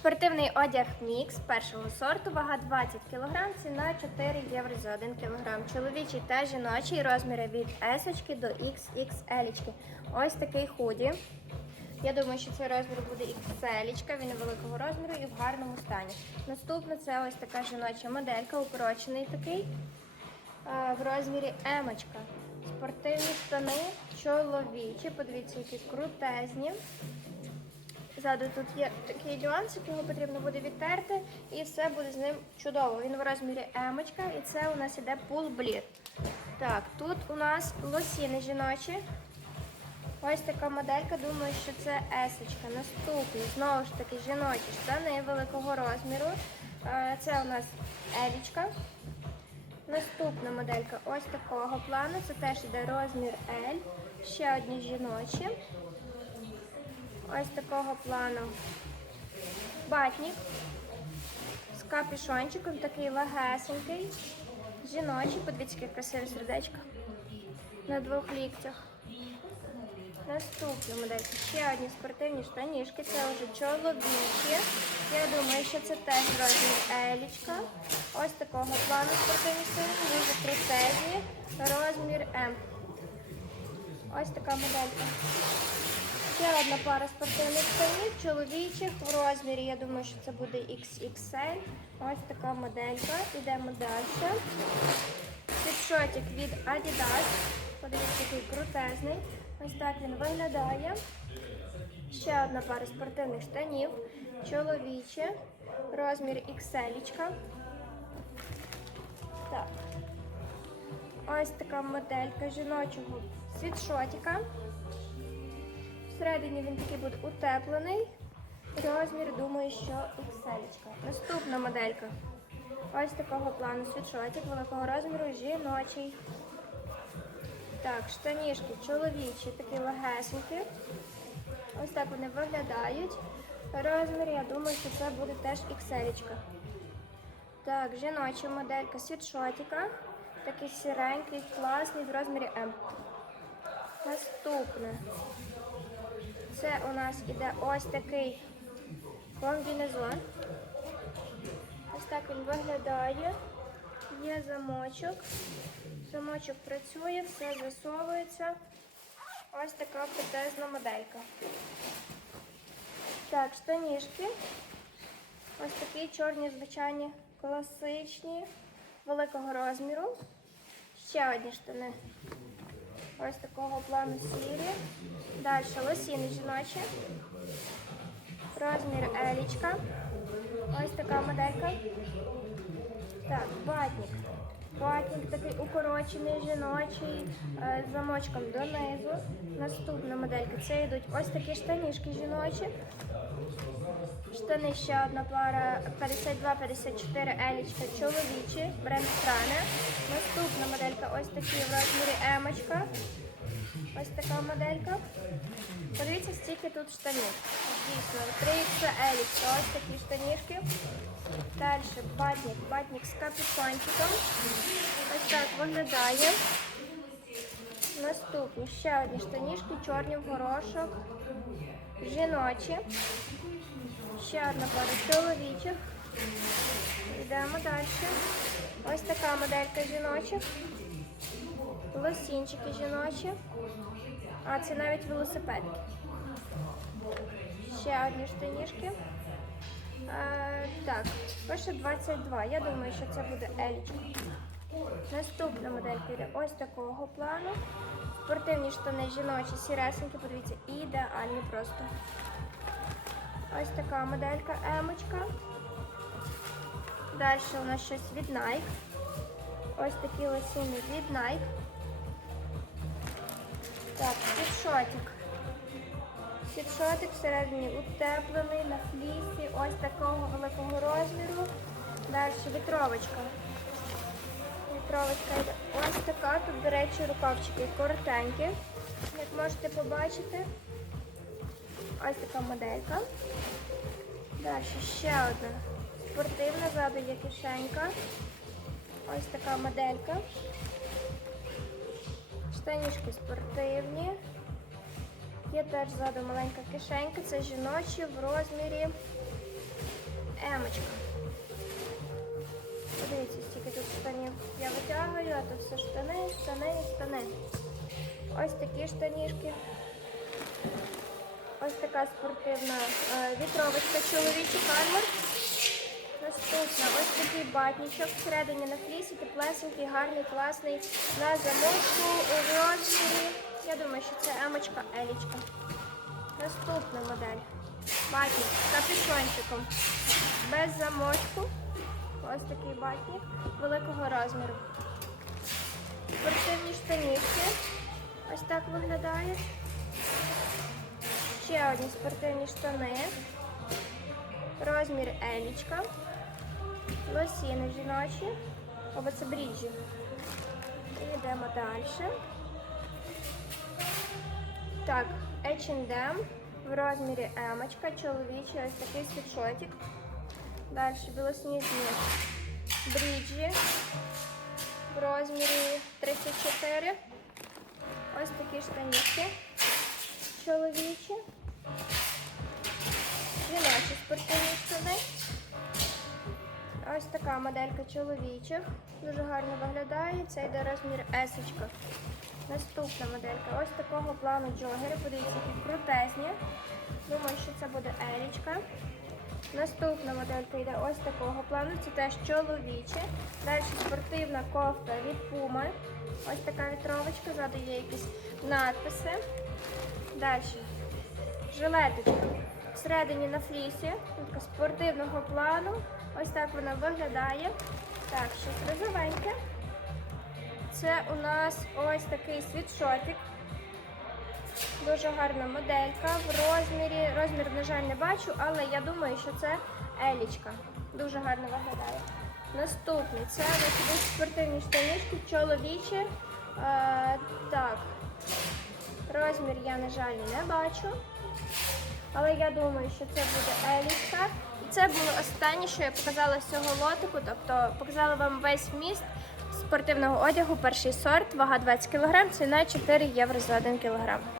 Спортивний одяг мікс першого сорту, вага 20 кг, ціна 4 євро за 1 кг. Чоловічий та жіночий розміри від S до XXL. Ось такий худі. Я думаю, що цей розмір буде XL, він великого розміру і в гарному стані. Наступна це ось така жіноча моделька, укорочений такий е, в розмірі емочка. Спортивні штани чоловічі. Подивіться, які крутезні. Ззаду тут є такий нюансик, його потрібно буде відтерти, і все буде з ним чудово. Він в розмірі емочка, і це у нас іде пул-блід. Так, тут у нас лосіни жіночі. Ось така моделька, думаю, що це есочка. Наступні, знову ж таки, жіночі штани великого розміру. Е, Це у нас елічка. Наступна моделька ось такого плану. Це теж іде розмір L. Ще одні жіночі. Ось такого плану батник з капюшончиком, такий легесенький, жіночий, подивіться, красиве сердечко на двох ліктях. Наступна моделька. Ще одні спортивні штанішки, це вже чоловічі. Я думаю, що це теж розмір елічка. Ось такого плану спортивні штани, дуже крутезні, розмір М. Ось така моделька. Ще одна пара спортивних штанів, чоловічих в розмірі. Я думаю, що це буде XXL. Ось така моделька. Ідемо далі. Підшотик від Adidas. Подивіться, який крутезний. Ось так він виглядає. Ще одна пара спортивних штанів. Чоловічі. Розмір XL. Так. Ось така моделька жіночого світшотика. Всередині він такий буде утеплений. Розмір, думаю, що XL. Наступна моделька. Ось такого плану світшотик великого розміру жіночий. Так, штанішки чоловічі, такі легесенькі. Ось так вони виглядають. Розмір, я думаю, що це буде теж XL. Так, жіноча моделька світшотика. Такий сіренький, класний в розмірі М. Наступне. Це у нас іде ось такий комбінезон. Ось так він виглядає. Є замочок. Замочок працює, все засовується. Ось така протезна моделька. Так, штанішки. Ось такі чорні, звичайні, класичні, великого розміру. Ще одні штани. Ось такого плану сірі. Далі лосіни жіночі. Розмір елічка. Ось така моделька. Так, ватник. Ватник такий укорочений, жіночий, е, з замочком донизу. Наступна моделька. Це йдуть ось такі штанішки жіночі. Штани ще одна пара 52-54 елічка чоловічі, бренд Стране. Наступна моделька ось такі в розмірі емочка. Ось така моделька. Подивіться, стільки тут штанів. Дійсно, 3XL, ось такі штанішки. Далі батник, батник з капюшончиком. Ось так виглядає. Наступні ще одні штанішки, чорні в горошок. Жіночі. Ще одна пара чоловічих. Йдемо далі. Ось така моделька жіночих. Лосінчики жіночі. А це навіть велосипедки. Ще одні штанішки. Е, так, пише 22. Я думаю, що це буде елічка. Наступна моделька йде ось такого плану. Спортивні штани жіночі, сіресенькі, подивіться, ідеальні просто. Ось така моделька емочка. Далі у нас щось від Nike. Ось такі лосіни від Nike. Так, світшотик. Світшотик всередині утеплений на флісі, ось такого великого розміру. Далі вітровочка. Вітровочка йде ось така. Тут, до речі, рукавчики коротенькі, як можете побачити. Ось така моделька. Далі ще одна. Спортивна, ззаду є кишенька. Ось така моделька. Штанішки спортивні. Є теж ззаду маленька кишенька, це жіночі в розмірі емочка. Подивіться, скільки тут штанів я витягую, а то все штани, штани штани. Ось такі штанішки. Ось така спортивна е, вітровочка чоловічий фармер. Наступна ось такий батнічок всередині на флісі, теплесенький, гарний, класний. На замочку у розмірі. Я думаю, що це емочка елічка. Наступна модель. Батник з капюшончиком. Без замочку. Ось такий батник великого розміру. Спортивні штанівки. Ось так виглядають. Ще одні спортивні штани. Розмір елічка. Лосіни жіночі. Або це бріджі. І йдемо далі. Так, H&M в розмірі емочка, чоловічий, ось такий світшотик. Далі білосніжні бріджі в розмірі 34. Ось такі штанівки чоловічі. Жіночі спортивні штани. Ось така моделька чоловічих. Дуже гарно виглядає. Це йде розмір есочка. Наступна моделька. Ось такого плану джогери. Подивіться, які крутезні. Думаю, що це буде елічка. Наступна моделька йде ось такого плану. Це теж чоловіче. Далі спортивна кофта від Puma. Ось така вітровочка. Ззаду є якісь надписи. Далі. Жилеточка. Всередині на флісі. Така спортивного плану. Ось так вона виглядає. Так, щось розовеньке. Це у нас ось такий світшотик. Дуже гарна моделька в розмірі. Розмір, на жаль, не бачу, але я думаю, що це елічка. Дуже гарно виглядає. Наступний це нас спортивні штанішки, чоловічі. Е, так, розмір я, на жаль, не бачу. Але я думаю, що це буде елічка. І це було останнє, що я показала з цього лотику. Тобто показала вам весь вміст спортивного одягу, перший сорт, вага 20 кг, ціна 4 євро за 1 кг.